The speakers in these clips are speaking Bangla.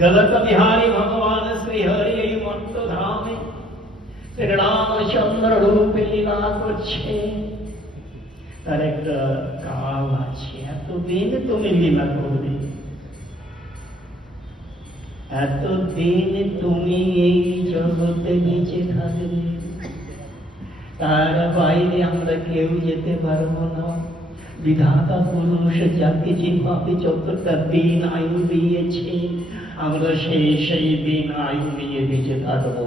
गलत बिहारी भगवान श्री हरि এই মত্ত ধামে শ্রীরামচন্দ্র রূপে লীলা করছে। তার একটা কাল আছে, এতদিন তুমি লীলা করবে, এতদিন তুমি এই জগতে বেঁচে থাকবে, তার বাইরে আমরা কেউ যেতে পারবো না। বিধাতা পুরুষ যাকে যেভাবে যতটা দিন আয়ু দিয়েছে, আমরা সেই দিন আয়ু নিয়ে বেঁচে থাকবো।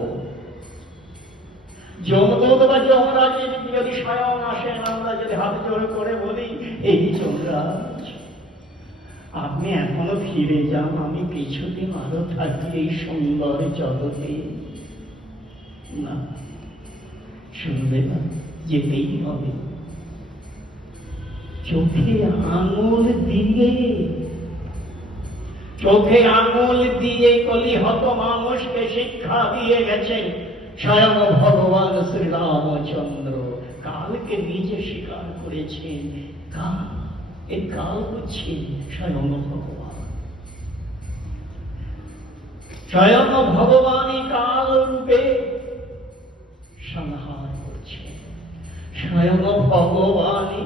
যমদূত বা যমরাজের যদি স্বয়ং আসেন, আমরা যদি হাত জোড় করে বলি, এই যমরাজ আপনি এখনো ফিরে যান, আমি কিছুদিন আরো থাকি এই সুন্দর জগতে, না, শুনবে না, যেতেই হবে। চোখে আঙুল দিয়ে কলিহত মানুষকে শিক্ষা দিয়ে গেছেন স্বয়ং ভগবান শ্রীরামচন্দ্র। কালকে নিজে স্বীকার করেছেন, কাল, এই কাল হচ্ছে স্বয়ং ভগবান। স্বয়ং ভগবানই কাল রূপে সংহার করছে, স্বয়ং ভগবানই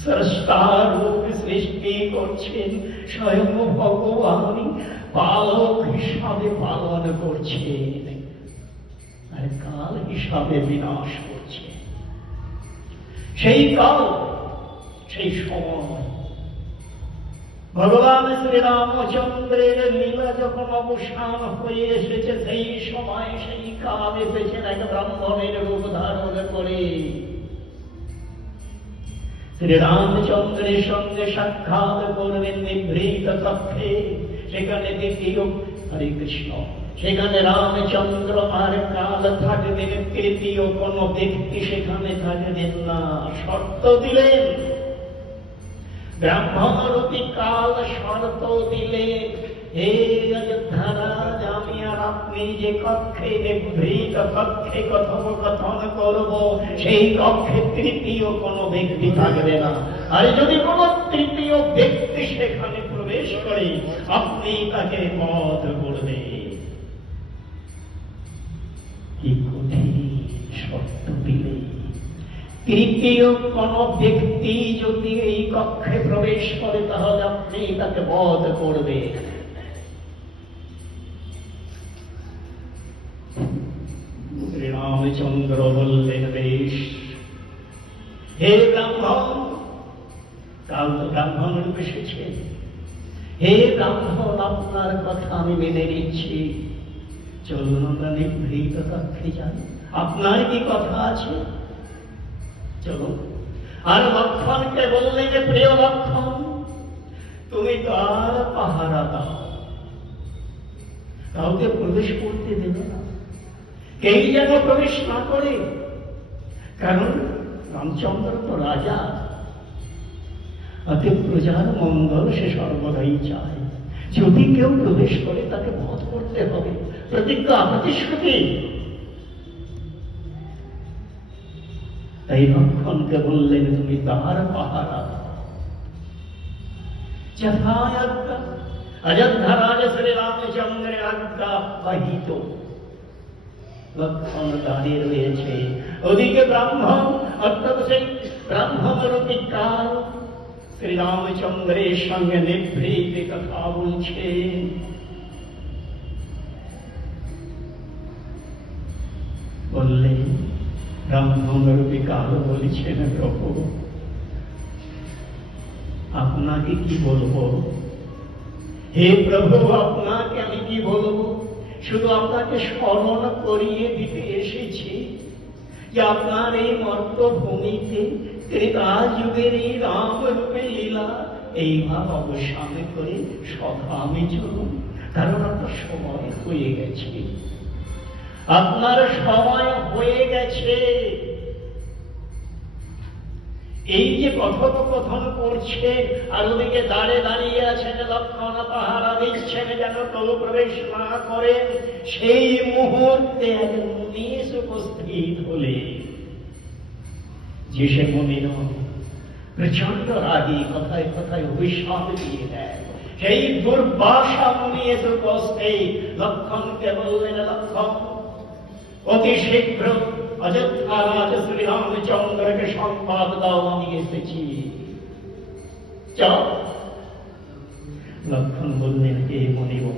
স্রষ্টা রূপ সৃষ্টি করছেন, স্বয়ং ভগবানই পালক হিসাবে পালন করছেন, আর কাল হিসাবে বিনাশ করছে। সেই কাল, সেই সময় ভগবান শ্রীরামচন্দ্রের লীলা যখন অবসান হয়ে এসেছে, সেই সময় সেই কাল এসেছেন এক ব্রাহ্মণের রূপ ধারণ করে। শ্রীরামচন্দ্রের সঙ্গে সাক্ষাৎ করবেন নিভৃত কক্ষে, সেখানে দ্বিতীয়, হরে কৃষ্ণ, সেখানে রামচন্দ্র আর কাল থাকবেন, তৃতীয় কোন ব্যক্তি সেখানে থাকবেন না। শর্ত দিলেন, ব্রাহ্মণরূপী কাল শর্ত দিলেন, হে অযোধ্যারাজ, আমি আর আপনি যে কক্ষে, নিভৃত কক্ষে কথোপকথন করব, সেই কক্ষে তৃতীয় কোনো ব্যক্তি থাকবে না। আর যদি কোনো তৃতীয় ব্যক্তি সেখানে প্রবেশ করে, আপনি তাকে বধ করবে। কি কঠিন শর্ত দিলে! তৃতীয় কোন ব্যক্তি যদি এই কক্ষে প্রবেশ করে, তাহলে আপনি তাকে বধ করবে। শ্রীরামচন্দ্র বললেন, বেশ, হে ব্রাহ্মণ, কাল তো ব্রাহ্মণ রূপে এসেছে, হে ব্রাহ্মণ, আপনার কথা আমি মেনে নিচ্ছি, চলুন আমরা নিভৃত কক্ষে যাই, আপনার কি কথা আছে, চলুন। আর লক্ষণকে বললেন, প্রিয় লক্ষণ, তুমি দ্বার পাহারা দাও, কাউকে প্রবেশ করতে দেবে না, কেউ যেন প্রবেশ না করে, কারণ রামচন্দ্র তো রাজা, অতএব প্রজার মঙ্গল সে সর্বদাই চায়। যদি কেউ প্রবেশ করে, তাকে বধ করতে হবে, প্রতিজ্ঞা প্রতিশ্রুতি। তাই লক্ষণকে বললেন, তুমি দ্বার পাহারা দাও। যথাজ্ঞা অযোধ্যারাজ শ্রীরামচন্দ্রের আজ্ঞা বাহিত। লক্ষণ দাঁড়িয়ে রয়েছে, ওদিকে ব্রাহ্মণ, অর্থাৎ সেই ব্রাহ্মণরূপী কাল শ্রীরামচন্দ্রের সঙ্গে নিভৃত কথা বলছে। বললে, ব্রাহ্মণরূপী কাল বলছেন, প্রভু, আপনাকে কি বলবো? হে প্রভু, আপনাকে আমি কি বলবো? শুধু আপনাকে স্মরণ করিয়ে দিতে এসেছি যে আপনার এই মর্তভূমিতে ত্রেতাযুগের এই রাম রূপে লীলা এইভাবে অবসান করে সধামে চলুন, কারণ আপনার সময় হয়ে গেছে, আপনার সময় হয়ে গেছে। এই যে কথোপকথন করছে, আর ওদিকে দাঁড়িয়ে আছেন লক্ষণ, পাহারা দিচ্ছেন যেন কেউ প্রবেশ না করেন। সেই মুহূর্তে এক মুনি উপস্থিত হলে, যে সে মুনি নয়, প্রচন্ড রাগী, কথায় কথায় অভিশাপ দিয়ে দেয়, সেই দুর্বাসা মুনি এসে উপস্থিত লক্ষণকে বললেন, লক্ষণ অতি শীঘ্র অযোধ্যা রাজ শ্রীরামচন্দ্রকে সংবাদ দাও, আমি এসেছি। লক্ষণ বললেন, হে মুনিবর,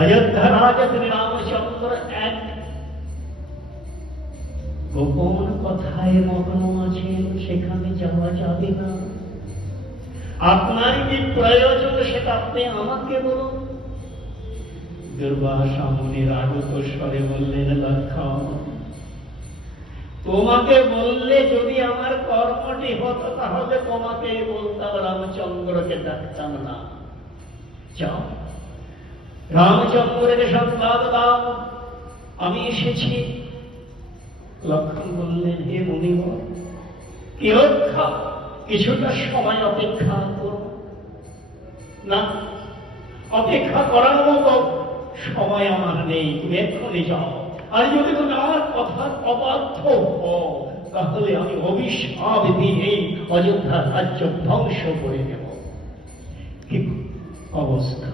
অযোধ্যা রাজা শ্রীরামচন্দ্র এক গোপন কথায় মগ্ন আছেন, সেখানে যাওয়া যাবে না। আপনার কি প্রয়োজন সেটা আপনি আমাকে বলুন। দুর্বাসা মুনি রাগত স্বরে বললেন, লক্ষণ, তোমাকে বললে যদি আমার কর্মটি হতো তাহলে তোমাকে বলতাম, রামচন্দ্রকে ডাকতাম না। যাও, রামচন্দ্রের সংবাদ দাও, আমি এসেছি। লক্ষণ বললেন, হে মুনিবর, কি রক্ষা, কিছুটা সময় অপেক্ষা করো। না, অপেক্ষা করার মতো সময় আমার নেই, তুমি এক্ষুনি যাও। আর যদি তুমি আমার কথার অবাধ্য হও তাহলে আমি অভিশাপ দিয়ে অযোধ্যা রাজ্য ধ্বংস করে নেব। কি অবস্থা!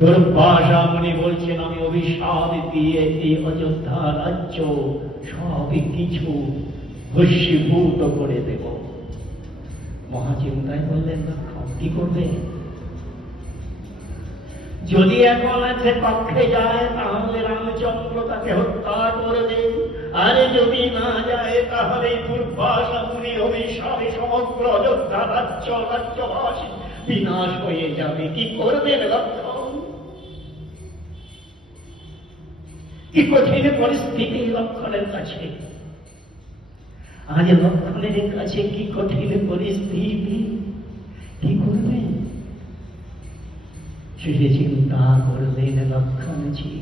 দুর্বাসা মুনি বলছেন, আমি অভিশাপ দিয়ে এই অযোধ্যা রাজ্য সবই কিছু ভস্মীভূত করে দেব। মহাচিন্তায় বললেন, কি করবে? যদি এখন আছে পক্ষে যায় তাহলে রামচন্দ্র তাকে হত্যা করবে, আর যদি না যায় তাহলে দুর্বাসা মুনির অভিশাপে সমগ্র অযোধ্যা রাজ্যবাসী বিনাশ হয়ে যাবে। কি করবেন লক্ষণ? কি কঠিন পরিস্থিতি লক্ষণের কাছে। আজ লক্ষণের কাছে কি কঠিন পরিস্থিতি, কি করবেন? সে চিন্তা করলেন লক্ষণজি।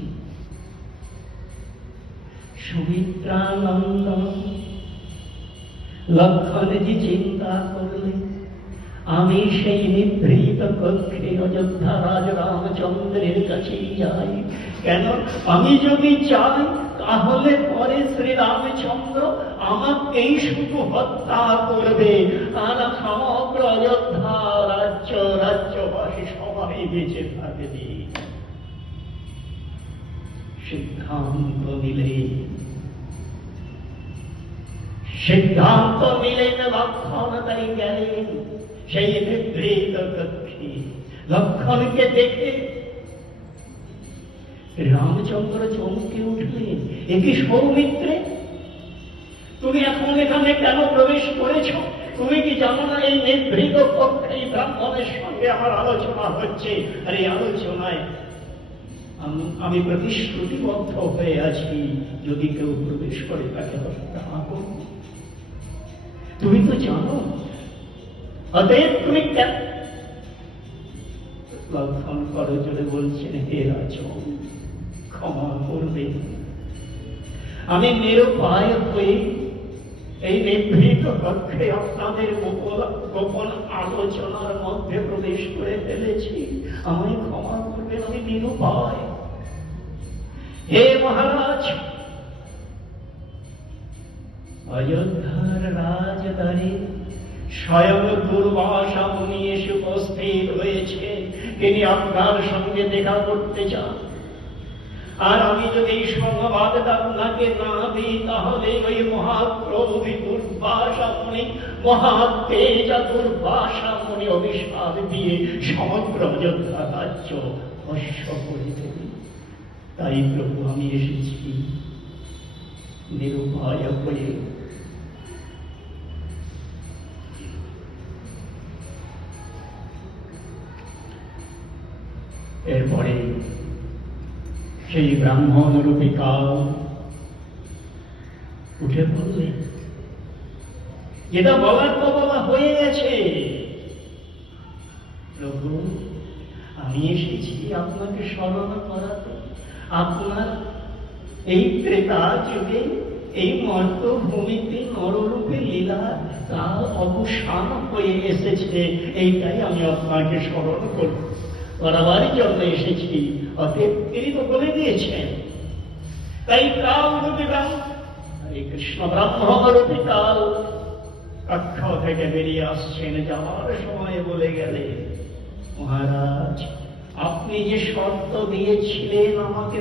সুমিত্রানন্দ লক্ষণজি চিন্তা করলেন, আমি সেই নিভৃত কক্ষে অযোধ্যা রাজ রামচন্দ্রের কাছেই যাই। কেন? আমি যদি চাই তাহলে পরে শ্রীরামচন্দ্র আমাকেই শুধু হত্যা করবে, আর সমগ্র অযোধ্যা রাজ্যবাসী সবাই বেঁচে থাকবে। সিদ্ধান্ত নিলেন লক্ষণ, তাই গেলেন সেই নিভৃত কক্ষে। লক্ষণকে দেখে রামচন্দ্র চমকে উঠলেন, এ কি সৌমিত্রে, তুমি এখন এখানে কেন প্রবেশ করেছ? তুমি কি জানো না এই নিভৃত কক্ষে ব্রাহ্মণের সঙ্গে আমার আলোচনা হচ্ছে? আর এই আলোচনায় আমি প্রতিশ্রুতিবদ্ধ হয়ে আছি, যদি কেউ প্রবেশ করে তাকে হত্যা করব। তুমি তো জানো, অতএব তুমি কেন? লক্ষণ করজোড়ে বলছেন, হে রাজন, ক্ষমা করবে, আমি নিরুপায় হয়ে এই নিভৃত কক্ষে আপনাদের গোপন আলোচনার মধ্যে প্রবেশ করে ফেলেছি, আমায় ক্ষমা করবেন, আমি নিরুপায়। হে মহারাজ, অযোধ্যার রাজদ্বারে স্বয়ং দুর্বাসা মুনি এসে উপস্থিত হয়েছে, তিনি আপনার সঙ্গে দেখা করতে চান। আর আমি যদি এই সংবাদটা আপনাকে না দিই তাহলে ওই মহাক্রোধী দুর্বাসা মুনি, মহাতেজা দুর্বাসা মুনি অভিশাপ দিয়ে সমগ্র অযোধ্যা রাজ্য ভস্ম করে দেবে। তাই প্রভু আমি এসেছি নিরুপায় হয়ে। এরপরে সেই ব্রাহ্মণ রূপী কাল উঠে পড়লেন, যেটা বলার তো বলা হয়ে গেছে। প্রভু, আমি এসেছি আপনাকে স্মরণ করাতে। আপনার এই ত্রেতা যুগে এই মর্তভূমিতে নররূপে লীলা কাল অবসান হয়ে এসেছে, এইটাই আমি আপনাকে স্মরণ করাবার জন্য এসেছি। অতএব তিনি তো বলে দিয়েছেন, তাই কাল রূপী হরে কৃষ্ণ ব্রাহ্মণ রূপী কাল কক্ষ থেকে বেরিয়ে আসছেন, যাওয়ার সময় বলে গেলে, মহারাজ আপনি যে শর্ত দিয়েছিলেন আমাকে,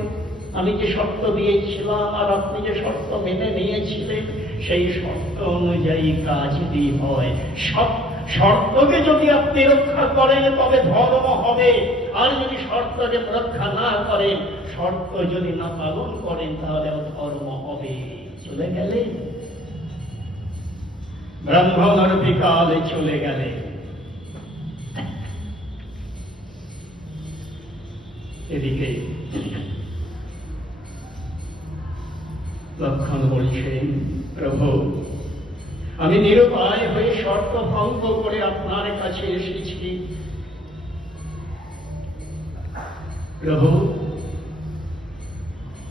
আমি যে শর্ত দিয়েছিলাম আর আপনি যে শর্ত মেনে নিয়েছিলেন, সেই শর্ত অনুযায়ী কাজটি হয়। শর্তকে যদি আপনি রক্ষা করেন তবে ধর্ম হবে, আর যদি শর্তকে রক্ষা না করেন, শর্ত যদি না পালন করেন, তাহলে ধর্ম হবে। চলে গেলে ব্রাহ্মণের বিকালে চলে গেলে। এদিকে লক্ষণ বলছেন, প্রভু আমি নিরুপায় হয়ে শর্ত ভঙ্গ করে আপনার কাছে এসেছি। প্রভু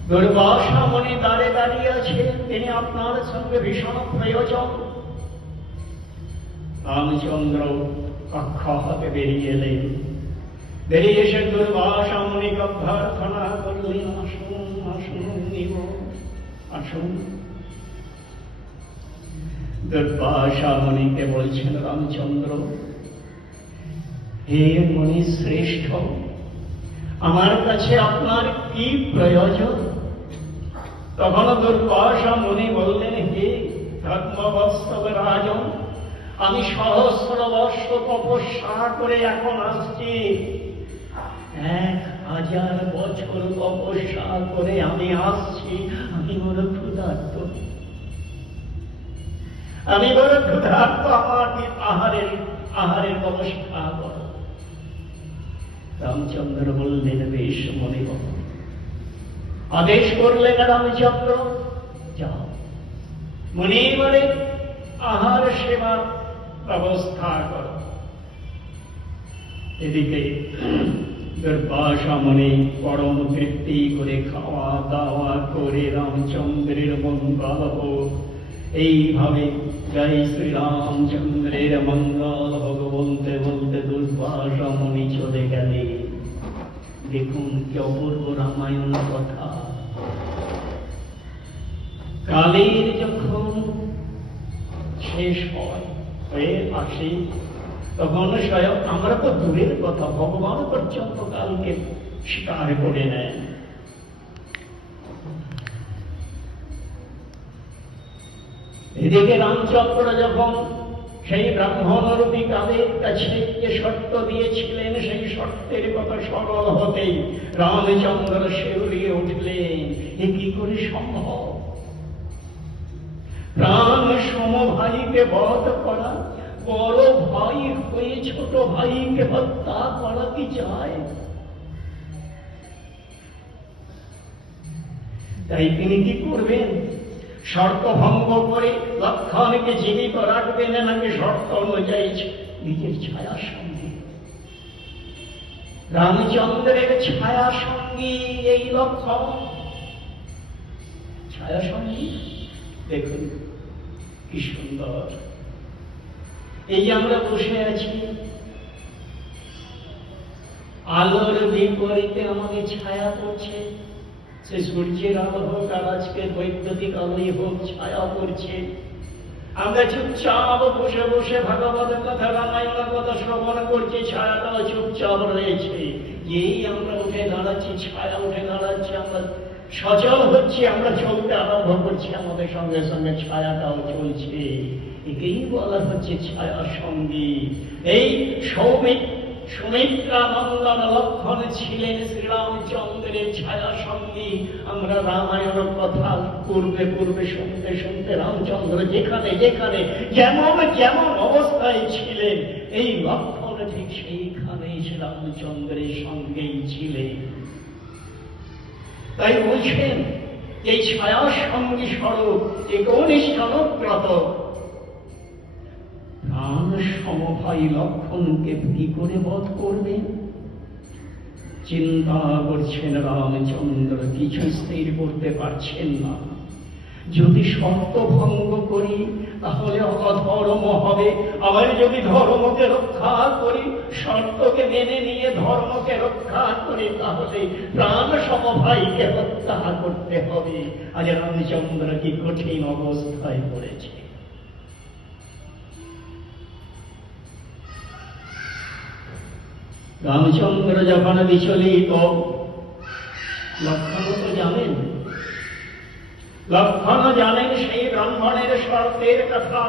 দুর্বাসা মুনি দাঁড়িয়ে আছেন, তিনি আপনার সঙ্গে ভীষণ প্রয়োজন। রামচন্দ্র কক্ষ হতে বেরিয়ে এলেন, বেরিয়ে এসে দুর্বাসা মুনিকে অভ্যর্থনা করলেন, আসুন আসুন নিব, আসুন। দুর্বাসা মুনিকে বলছেন রামচন্দ্র, হে মুনি শ্রেষ্ঠ, আমার কাছে আপনার কি প্রয়োজন? তখন দুর্বাসা মুনি বললেন, হে ধর্মবৎসব রাজন, আমি সহস্র বর্ষ তপস্যা করে এখন আসছি। 1000 বছর তপস্যা করে আমি আসছি, আমি বড় ক্ষুধার্ত, আমি বড় ক্ষুধার্ত, আমাকে আহারের ব্যবস্থা করো। রামচন্দ্র বললেন, বেশ মনে কর। আদেশ করলেন রামচন্দ্র, যাও মুনিবরে আহার সেবার ব্যবস্থা করো। এদিকে দুর্বাসা মুনি পরম তৃপ্তি করে খাওয়া দাওয়া করে রামচন্দ্রের মঙ্গল হোক, এইভাবে জয় শ্রীরামচন্দ্রের মঙ্গল হোক বলতে বলতে দুর্বাসা মুনি চলে গেলে। দেখুন কি অপূর্ব রামায়ণ কথা। কালের যখন শেষ হয়ে আসে, তখন স্বয়ং আমরা তো দূরের কথা, ভগবান পর্যন্ত কালকে স্বীকার করে নেন। এদিকে রামচন্দ্র যখন সেই ব্রাহ্মণরূপী কালের কাছে যে শর্ত দিয়েছিলেন, সেই শর্তের কথা স্মরণ হতেই রামচন্দ্র শিউরিয়ে উঠলেন, এ কি করে সম্ভব? প্রাণ সম ভাইকে বধ করা, বড় ভাই হয়ে ছোট ভাইকে হত্যা করা কি চায়? তাই তিনি কি করবেন? শর্ত ভঙ্গ করে লক্ষণকে জীবিত রাখবেন, নাকি শর্ত অনুযায়ী নিজের ছায়া সঙ্গী? রামচন্দ্রের ছায়া সঙ্গী এই লক্ষণ। ছায়া সঙ্গী দেখুন কি সুন্দর। এই যে আমরা বসে আছি, আলোর বিপরীতে আমাদের ছায়া পড়ছে, সে সূর্যের আলো হোক আর আজকে বৈদ্যুতিক আলোই হোক, ছায়া পড়ছে। আমরা চুপচাপ বসে বসে ভাগবত কথা, রামায়ণ কথা শ্রবণ করছি, ছায়াটাও চুপচাপ রয়েছে। এই আমরা উঠে দাঁড়াচ্ছি, ছায়া উঠে দাঁড়াচ্ছে, আমরা সচল হচ্ছি, আমরা চলতে আরম্ভ করছি, আমাদের সঙ্গে সঙ্গে ছায়াটাও চলছে। একেই বলা হচ্ছে ছায়া সঙ্গী। এই সুমিত্রা নন্দন লক্ষণ ছিলেন শ্রীরামচন্দ্রের ছায়া সঙ্গী। আমরা রামায়ণ কথা পূর্বে পূর্বে শুনতে শুনতে রামচন্দ্র যেখানে যেখানে যেমন যেমন অবস্থায় ছিলেন, এই লক্ষণ ঠিক সেইখানেই রামচন্দ্রের সঙ্গেই ছিলেন। তাই বলছেন এই ছায়া সঙ্গী স্বরূপ একনিষ্ঠ অনুব্রত প্রাণ সমভাই লক্ষণকে কি করে বধ করবেন? চিন্তা করছেন রামচন্দ্র, কিছু স্থির করতে পারছেন না। যদি শর্ত ভঙ্গ করি তাহলে অধর্ম হবে, আবার যদি ধর্মকে রক্ষা করি, শর্তকে মেনে নিয়ে ধর্মকে রক্ষা করি, তাহলে প্রাণ সমভাইকে হত্যা করতে হবে। আজ রামচন্দ্র কি কঠিন অবস্থায় পড়েছে। রামচন্দ্র যখন বিচলিত, লক্ষণ তো জানেন, লক্ষণ জানেন সেই ব্রাহ্মণের শর্তের কথা।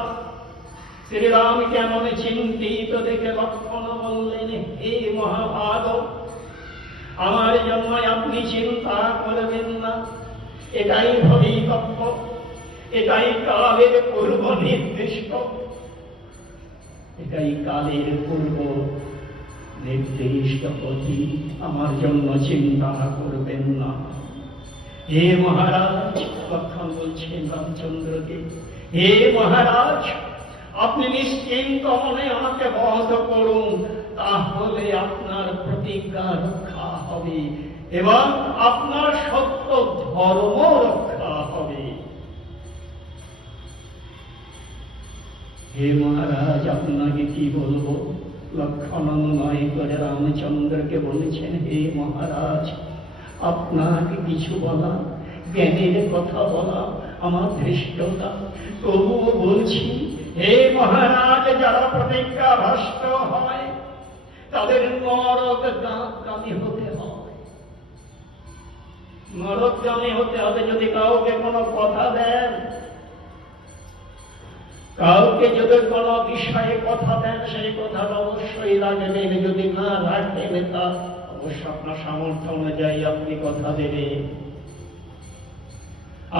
শ্রীরাম কেমন চিন্তিত দেখে লক্ষণ বললেন, হে মহাভাগ, আমার জন্য আপনি চিন্তা করবেন না, এটাই ভবিতব্য, এটাই কালের পূর্ব নির্দিষ্ট, এটাই কালের পূর্ব নির্দিষ্ট গতি, আমার জন্য চিন্তা করবেন না। হে মহারাজ, লক্ষণ বলছেন রামচন্দ্রকে, হে মহারাজ, আপনি নিশ্চিন্ত মনে আমাকে বধ করুন, তাহলে আপনার প্রতিজ্ঞা রক্ষা হবে এবং আপনার সত্য ধর্ম রক্ষা হবে। হে মহারাজ, আপনাকে কি বলবো? লক্ষণ অনুনয় করে রামচন্দ্রকে বলেছেন, হে মহারাজ, আপনাকে কিছু বলা, জ্ঞানের কথা বলা আমার ধৃষ্টতা, তবুও বলছি, হে মহারাজ, যারা প্রতিজ্ঞা ভ্রষ্ট হয় তাদের নরকগামী হতে হবে। নরকগামী হতে হবে। যদি কাউকে কোনো কথা দেন, কাউকে যদি কোনো বিষয়ে কথা দেন, সেই কথাটা অবশ্যই রাখবেন। যদি না রাখেন, তা অবশ্য আপনার সামর্থ্য অনুযায়ী আপনি কথা দেবেন।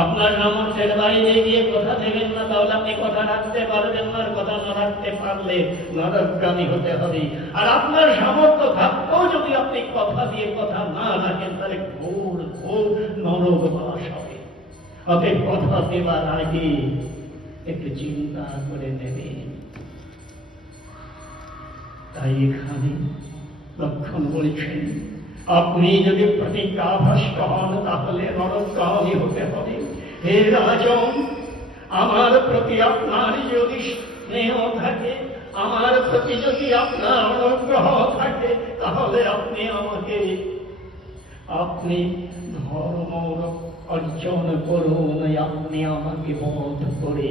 আপনার সামর্থ্যের বাইরে গিয়ে কথা দেবেন না, তাহলে আপনি কথা রাখতে পারবেন না। কথা না রাখতে পারলে নরকগামী হতে হবে। আর আপনার সামর্থ্য থাকতেও যদি আপনি কথা দিয়ে কথা না রাখেন, তাহলে ঘোর ঘোর নরকবাস হবে। অতএব কথা দেবার আগে একটু চিন্তা করে নেবেন। তাই এখানে লক্ষণ বলছেন, আপনি যদি প্রতিজ্ঞাভ্রষ্ট হন তাহলে নরকগামী হতে হবে। হে রাজন, আমার প্রতি আপনার যদি স্নেহ থাকে, আমার প্রতি যদি আপনার অনুগ্রহ থাকে, তাহলে আপনি আমাকে, আপনি ধর্ম অর্জন করুন। আপনি আমাকে বধ করে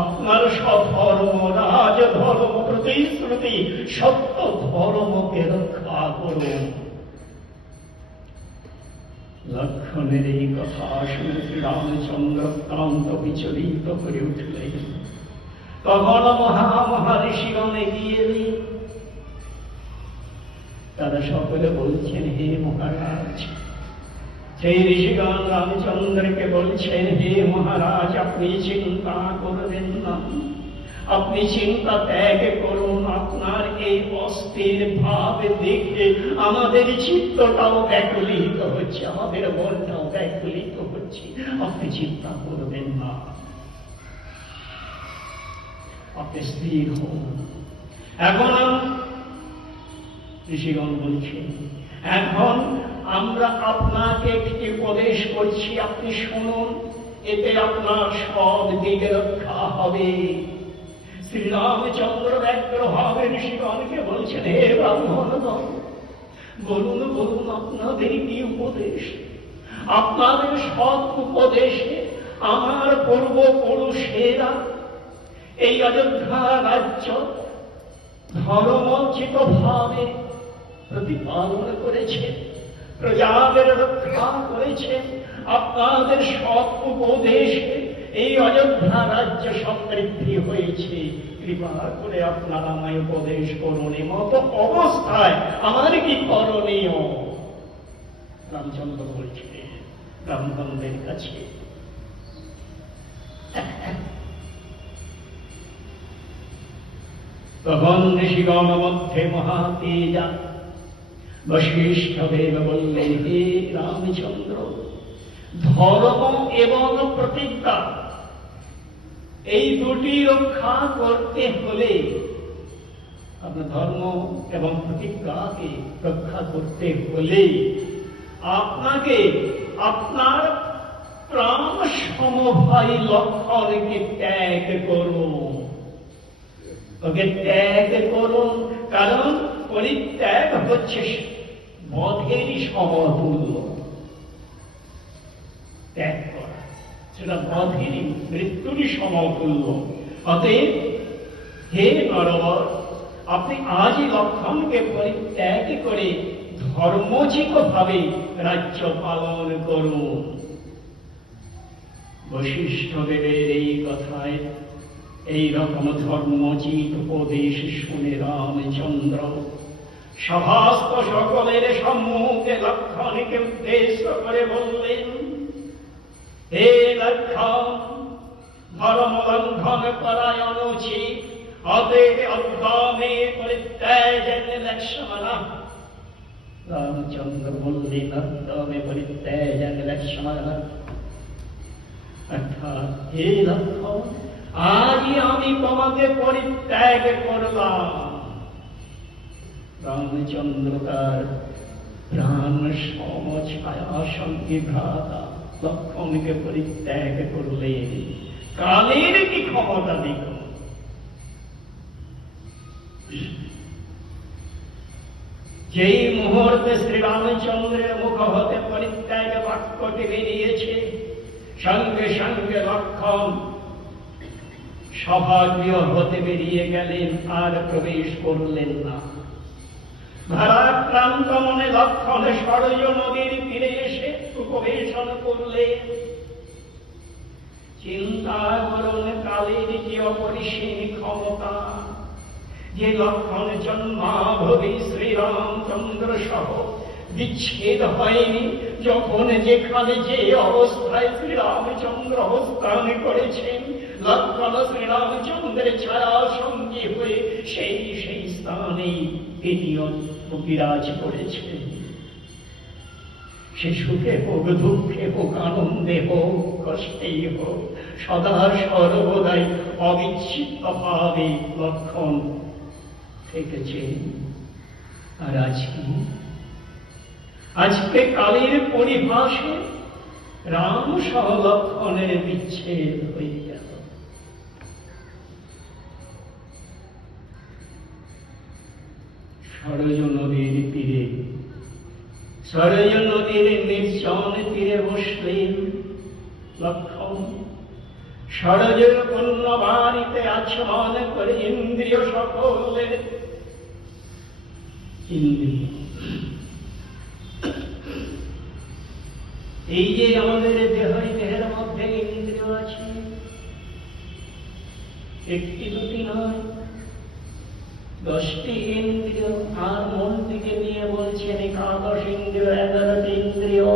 আপনার স্বধর্ম, রাজধর্ম, প্রতিশ্রুতি, সত্য ধর্মকে রক্ষা করুন। লক্ষণের এই কথা শুনে শ্রীরামচন্দ্র অত্যন্ত বিচলিত করে উঠলেন। তখন মহাঋষিগণ এগিয়ে এলেন। তারা সকলে বলছেন, হে মহারাজ। সেই ঋষিগণ রামচন্দ্রকে বলছেন, হে মহারাজ, আপনি চিন্তা করবেন না, আপনি চিন্তা ত্যাগ করুন। আপনার এই অস্থির ভাব দেখে আমাদের চিত্তটাও ব্যাকুলিত হচ্ছে, আমাদের মনটাও ব্যাকুলিত হচ্ছে। আপনি চিন্তা করবেন না, আপনি স্থির হন। এখন ঋষিগণ বলছেন, এখন আমরা আপনাকে একটি উপদেশ করছি, আপনি শুনুন, এতে আপনার সব দিকে রক্ষা হবে। শ্রীরামচন্দ্র ব্যগ্রভাবে ঋষিগণকে বলছেন, হে ব্রাহ্মণগণ, বলুন বলুন, আপনাদের কি উপদেশ? আপনাদের সৎ উপদেশে আমার পূর্বপুরুষেরা এই অযোধ্যা রাজ্য ধর্মোচিত ভাবে প্রতিপালন করেছেন, প্রজাদের রক্ষা করেছেন। আপনাদের সৎ উপদেশে এই অযোধ্যা রাজ্য সমৃদ্ধি হয়েছে। কৃপা করে আপনারা আমায় উপদেশ করুন, এমত অবস্থায় আমার কি করণীয়? রামচন্দ্র বলছিলেন ব্রাহ্মণদের কাছে, তখন ঋষিগণ মধ্যে মহাতেজা বশিষ্ঠ দেব বললেন, হে রামচন্দ্র, ধর্ম এবং প্রতিজ্ঞা এই দুটি রক্ষা করতে হলে, আপনার ধর্ম এবং প্রতিজ্ঞাকে রক্ষা করতে হলে আপনাকে আপনার প্রাণ সমভাই লক্ষণকে ত্যাগ করুন। ওকে ত্যাগ করুন, কারণ পরিত্যাগ হচ্ছে বধেরই সমতুল্য। ত্যাগ করা সেটা বধেরই, মৃত্যুরই সমতুল্য। অতএব হে নরবর, আপনি আজই লক্ষণকে পরিত্যাগ করে ধর্মোচিত ভাবে রাজ্য পালন করুন। বশিষ্ঠদেবের এই কথায় এই রকম ধর্মোচিত উপদেশ শুনে রামচন্দ্র সভাস্থ সকলের সম্মুখে লক্ষণকে উদ্দেশ্য করে বললেন, হে লক্ষণ, ধর্ম লঙ্ঘন করা অনুচিত, অতএব অদ্যমে পরিত্যাজেন লক্ষ্মণ। রামচন্দ্র বললেন, অদ্যমে পরিত্যাজেন লক্ষ্মণ, অর্থাৎ হে লক্ষণ, আজই আমি তোমাকে পরিত্যাগ করলাম। রামচন্দ্র তার প্রাণ সম ছায়া সঙ্গে ভ্রাতা লক্ষণকে পরিত্যাগ করলেন। কালের কি ক্ষমতা দেখুন। যেই মুহূর্তে শ্রীরামচন্দ্রের মুখ হতে পরিত্যাগ বাক্যটি বেরিয়েছে, সঙ্গে সঙ্গে লক্ষণ সভাগৃহ হতে বেরিয়ে গেলেন, আর প্রবেশ করলেন না। ভারাক্রান্ত মনে লক্ষণ সরজ নদীর তীরে এসে উপবেশন করলেন। চিন্তা করুন কালের কি অপরিসীম ক্ষমতা, যে লক্ষণ জন্মাভবি শ্রীরামচন্দ্র সহ বিচ্ছেদ হয়নি। যখন যেখানে যে অবস্থায় শ্রীরামচন্দ্র অবস্থান করেছেন, লক্ষণ শ্রীরামচন্দ্রের ছায়া সঙ্গী হয়ে সেই সেই স্থানে তিনিও বিরাজ করেছেন। সে সুখে হোক, দুঃখে হোক, আনন্দে হোক, কষ্টেই হোক, সদা সর্বদাই অবিচ্ছিন্ন ভাবে লক্ষণ থেকেছেন। আর আজকে কালের পরিভাষে রাম সহ লক্ষণের বিচ্ছেদ হয়ে গেল। সরজ নদীর তীরে, সরজ নদীর নির্জন তীরে বসলেন লক্ষণ। সরজের পূর্ণ বাড়িতে আচমন করে ইন্দ্রিয় সকলের ইন্দ্রিয়, এই যে আমাদের দেহের মধ্যে ইন্দ্রিয় আছে, একটি দুটি নয়, 10টি ইন্দ্রিয়। আর মনটিকে নিয়ে বলছেন একাদশ ইন্দ্রিয়, 11টি ইন্দ্রিয়।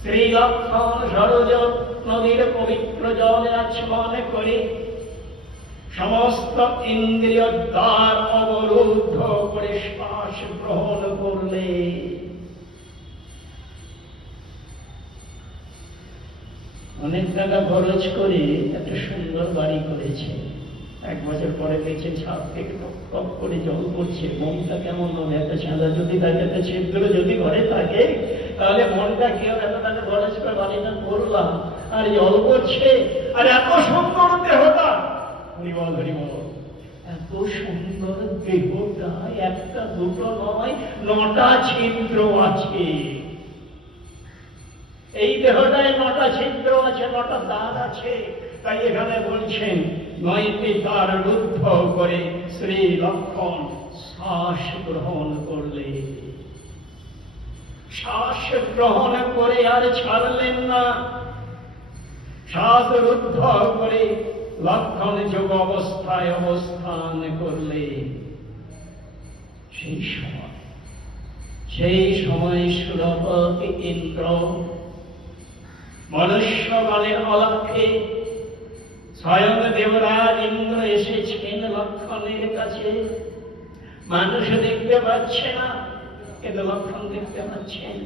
শ্রী লক্ষণ সরজ নদীর পবিত্র জলে আচমন করে সমস্ত ইন্দ্রিয় দ্বার অবরুদ্ধ করে শ্বাস গ্রহণ করলে। অনেক টাকা খরচ করে একটা সুন্দর বাড়ি করেছে, 1 বছর পরে দেখছে ছাদ থেকে টপ করে জল পড়ছে। মনটা কেমন হবে? একটা ছাদা যদি থাকে, একটা ছিদ্র যদি ঘরে থাকে, তাহলে মনটা কি হবে? এত টাকা খরচ করে বাড়িটা করলাম, আর জল পড়ছে, আর এত সুন্দর দেহটা, হরিবল হরিবল, এত সুন্দর দেহটা একটা দুটো নয়, 9টা ছিদ্র আছে। এই দেহটায় 9টা ছিদ্র আছে, 9টা দ্বার আছে। তাই এখানে বলছেন 9টি দ্বার রুদ্ধ করে শ্রী লক্ষণ শ্বাস গ্রহণ করলে। শ্বাস গ্রহণ করে আর ছাড়লেন না, শ্বাস রুদ্ধ করে লক্ষণ যোগ অবস্থায় অবস্থান করলে। সেই সময় সুরপতি ইন্দ্র মনুষ্যগণের অলক্ষ্যে স্বয়ং দেবরাজ ইন্দ্র এসেছেন লক্ষণের কাছে। মানুষ দেখতে পাচ্ছে না, কিন্তু লক্ষণ দেখতে পাচ্ছেন।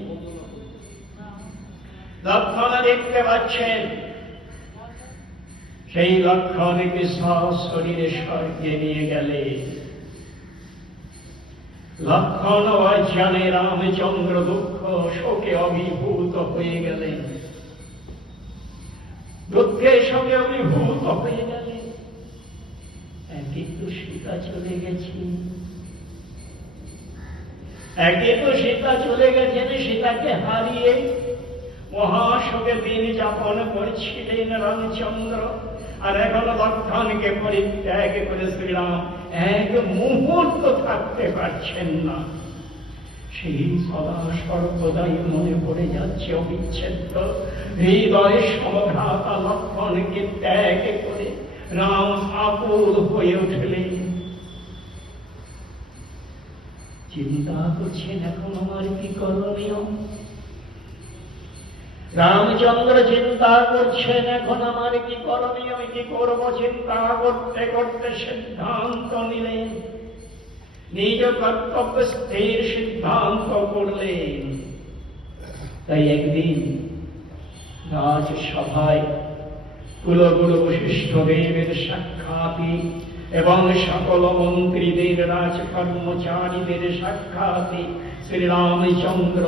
লক্ষণ দেখতে পাচ্ছেন। সেই লক্ষণকে সশরীরে স্বর্গে নিয়ে গেলে। লক্ষণ অজ্ঞানে রামচন্দ্র দুঃখ শোকে অভিভূত হয়ে গেলেন। দুঃখে শোকে অভিভূত হয়ে গেলেন। একই তো সীতা চলে গেছি, একই তো সীতা চলে গেছেন। সীতাকে হারিয়ে মহাশোকে দিন যাপন করছিলেন রামচন্দ্র। আর এখন লক্ষণকে পরিত্যাগ করে শ্রীরাম এক মুহূর্ত থাকতে পারছেন না। সেই সদা সর্বদাই মনে পড়ে যাচ্ছে অবিচ্ছেদ্য হৃদয় সমভ্রাতা লক্ষণকে ত্যাগ করে রাম আকুল হয়ে উঠলেন। চিন্তা করছেন এখন আমার কি করণীয়। রামচন্দ্র চিন্তা করছেন এখন আমার কি করণীয়, কি করব। চিন্তা করতে করতে সিদ্ধান্ত নিলেন, নিজ কর্তব্য স্থির সিদ্ধান্ত করলেন। তাই একদিন রাজসভায় কুলগুরু বশিষ্ঠ দেবের সাক্ষাৎ এবং সকল মন্ত্রীদের রাজকর্মচারীদের সাক্ষাৎ শ্রীরামচন্দ্র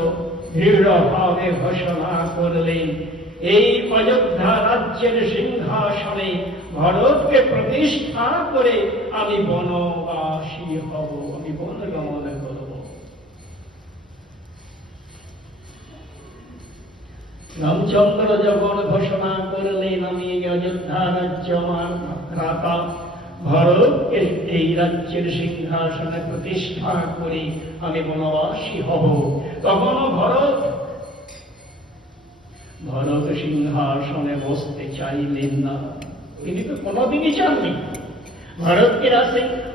দৃঢ়ভাবে ঘোষণা করলেন, এই অযোধ্যা রাজ্যের সিংহাসনে ভরতকে প্রতিষ্ঠা করে আমি বনবাসী হব, আমি বনগমন করব। রামচন্দ্র যখন ঘোষণা করলেন, আমি এই অযোধ্যা রাজ্য আমার ভ্রাতা ভরতকে এই রাজ্যের সিংহাসনে প্রতিষ্ঠা করে আমি বনবাসী হব, তখন ভরত সিংহাসনে বসতে চাইলেন না। তিনি তো কোনোদিনই চাননি ভারতকে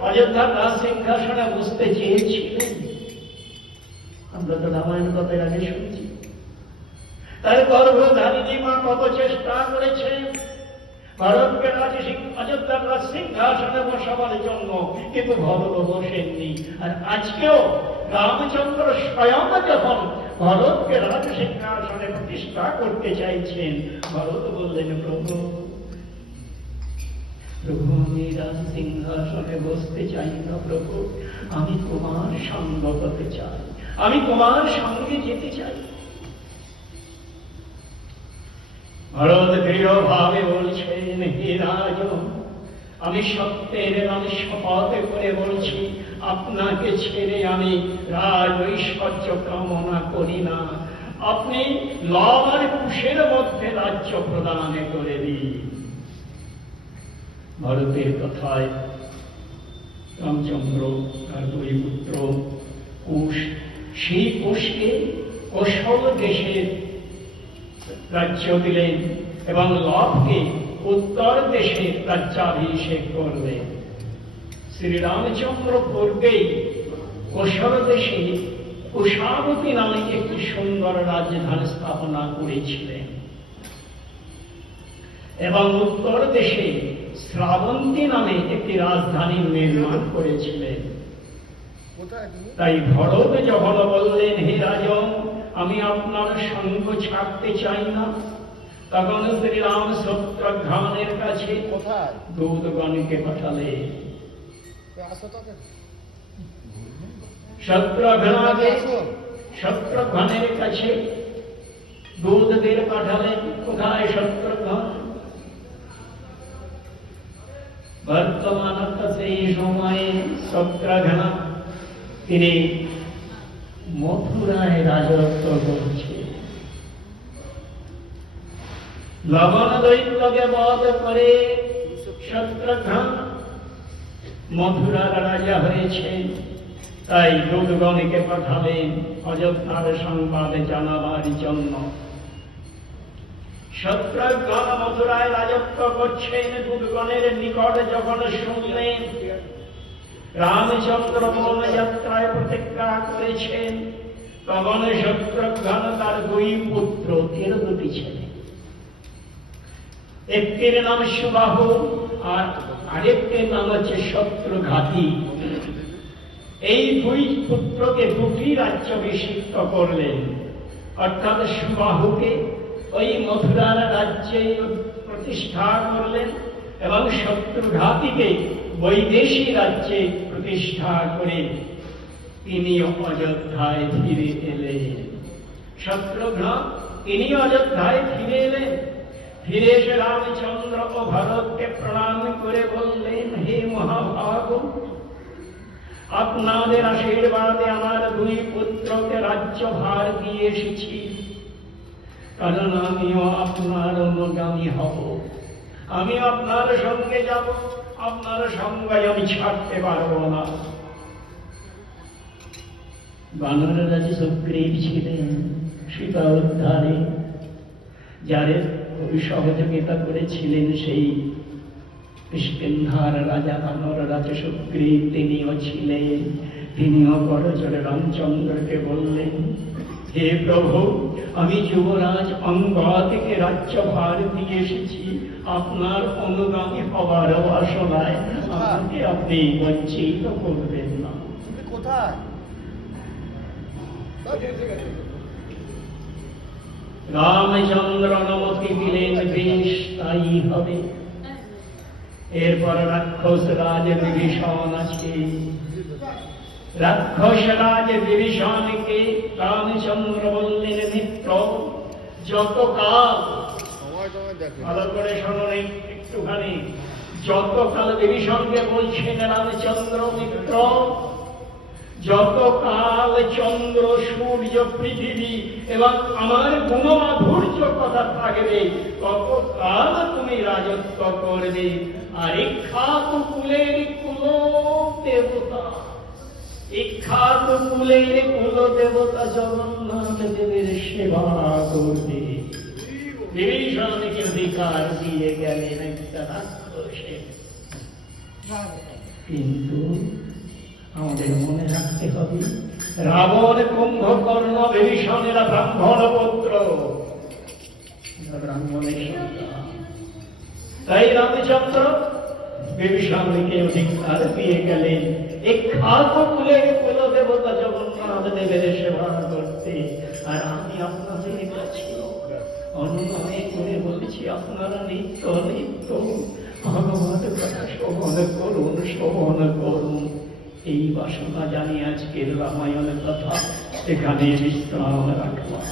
অযোধ্যার রাজ সিংহাসনে বসতে চেয়েছিলেন। আমরা তো রামায়ণ কথার আগে শুনছি, তার গর্ভধারিণী মা কত চেষ্টা করেছেন ভারতকে অযোধ্যার রাজ সিংহাসনে বসাবার জন্য, কিন্তু ভরত বসেননি। আর আজকেও রামচন্দ্র স্বয়ং যখন ভরতকে রাজ সিংহাসনে প্রতিষ্ঠা করতে চাইছেন, ভরত বললেন, প্রভু আমি রাজ সিংহাসনে বসতে চাই না প্রভু, আমি তোমার সঙ্গ হতে চাই, আমি তোমার সঙ্গে যেতে চাই। ভরত দৃঢ়ভাবে বলছেন, হে রাজন, আমি সত্যের আমি শপথ করে বলছি, আপনাকে ছেড়ে আমি রাজ ঐশ্বর্য কামনা করি না। আপনি লব আর কুশের মধ্যে রাজ্য প্রদান করে দিন। ভরতের কথায় রামচন্দ্র তার দুই পুত্র কুশ, সেই কুশকে কৌশল দেশের রাজ্য দিলেন এবং লবকে উত্তর দেশে রাজ্যাভিষেক করলেন। শ্রীরামচন্দ্র পূর্বেই কৌশল দেশে কুশাবতী নামে একটি সুন্দর রাজধানী স্থাপনা করেছিলেন এবং উত্তর দেশে শ্রাবন্তী নামে একটি রাজধানী নির্মাণ করেছিলেন। তাই ভরত যখন বললেন, হে রাজন, আমি আপনার সঙ্গ ছাড়তে চাই না, তখন শ্রীরাম শত্রুঘ্নের কাছে দূতগণকে পাঠালেন। শত্রুঘ্নের কাছে দূতদের পাঠালেন। কোথায় শত্রুঘ্ন? বর্তমান সেই সময়ে শত্রুঘ্ন তিনি মথুরায় রাজত্ব করছে। লবণ দৈত্যকে বধ করে শত্রুঘ্ন মথুরার রাজা হয়েছে। তাই দূতগণকে পাঠালেন অযোধ্যার সংবাদ জানাবার জন্য। শত্রুঘ্ন মথুরায় রাজত্ব করছেন। দূতগণের নিকট যখন শুনলেন রামচন্দ্র বন যাত্রায় প্রতিজ্ঞা করেছেন, তখন শত্রুঘ্ন তার দুই পুত্র, এর দুটি ছেলে, একটির নাম সুবাহু আর আরেকটির নাম হচ্ছে শত্রুঘাতী, এই দুই পুত্রকে দুটি রাজ্যাভিষিক্ত করলেন। অর্থাৎ সুবাহুকে ওই মথুরার রাজ্যে প্রতিষ্ঠা করলেন এবং শত্রুঘাতীকে বৈদেশী রাজ্যে প্রতিষ্ঠা করে তিনি অযোধ্যায় ফিরে এলেন। শত্রুঘ্ন তিনি অযোধ্যায় ফিরে এলেন। ফিরে এসে রামচন্দ্র ও ভরতকে প্রণাম করে বললেন, হে মহাভাগ, আপনাদের আশীর্বাদে আমার দুই পুত্রকে রাজ্যভার দিয়ে এসেছি, কারণ আমিও আপনার অনুগামী হব। আমি আপনার সঙ্গে যাব, আপনার সঙ্গে আমি ছাড়তে পারবো না। বানর রাজা সুগ্রীব ছিলেন সীতা উদ্ধারে, যাদের সহযোগিতা করেছিলেন সেই কিষ্কিন্ধার রাজা বানর রাজা সুগ্রীব তিনিও ছিলেন। তিনিও করজোড়ে রামচন্দ্রকে বললেন, হে প্রভু, আমি যুবরাজ অঙ্গদকে রাজ্যভার দিয়ে এসেছি, আপনার অনুগামী হবার বাসনায় আমাকে আপনি বঞ্চিত করবেন না। কোথায়? রামচন্দ্র অনুমতি দিলেন, বেশ তাই হবে। এরপর রাক্ষস রাজ বিভীষণ আছে। রাক্ষস রাজ বিভীষণকে রামচন্দ্র বললেন, মিত্র, যত কাল, ভালো করে শুনুন একটুখানি, যতকাল বিভীষণকে বলছেন রামচন্দ্র, মিত্র, যতকাল চন্দ্র সূর্য পৃথিবী এবং আমার গুণমাধুর্য কথা থাকবে, ততকাল তুমি রাজত্ব করবে। আর ইক্ষাত কুলের কুল দেবতা, ইক্ষাত কুলের কুল দেবতা জগন্নাথ দেবের সেবা করবে। বিভীষণকে অধিকার দিয়ে গেলেন একটা রাক্ষসে। কিন্তু আমাদের মনে রাখতে হবে, রাবণ, কুম্ভকর্ণ, বিভীষণেরা ব্রাহ্মণ পুত্র, ব্রাহ্মণের সন্তান। তাই রামচন্দ্র বিভীষণকে অধিকার দিয়ে গেলেন ইক্ষাত কুলের কুল দেবতা জগন্নাথ দেবের সেবা করতে। আর আমি আপনাদের কাছে অনুনয় করে বলেছি, আপনারা নিত্য নিত্য ভগবত কথা শ্রবণ করুন, শ্রবণ করুন। এই বাসনা জানি আজকের রামায়ণ কথা এখানে বিশ্রাম রাখলাম।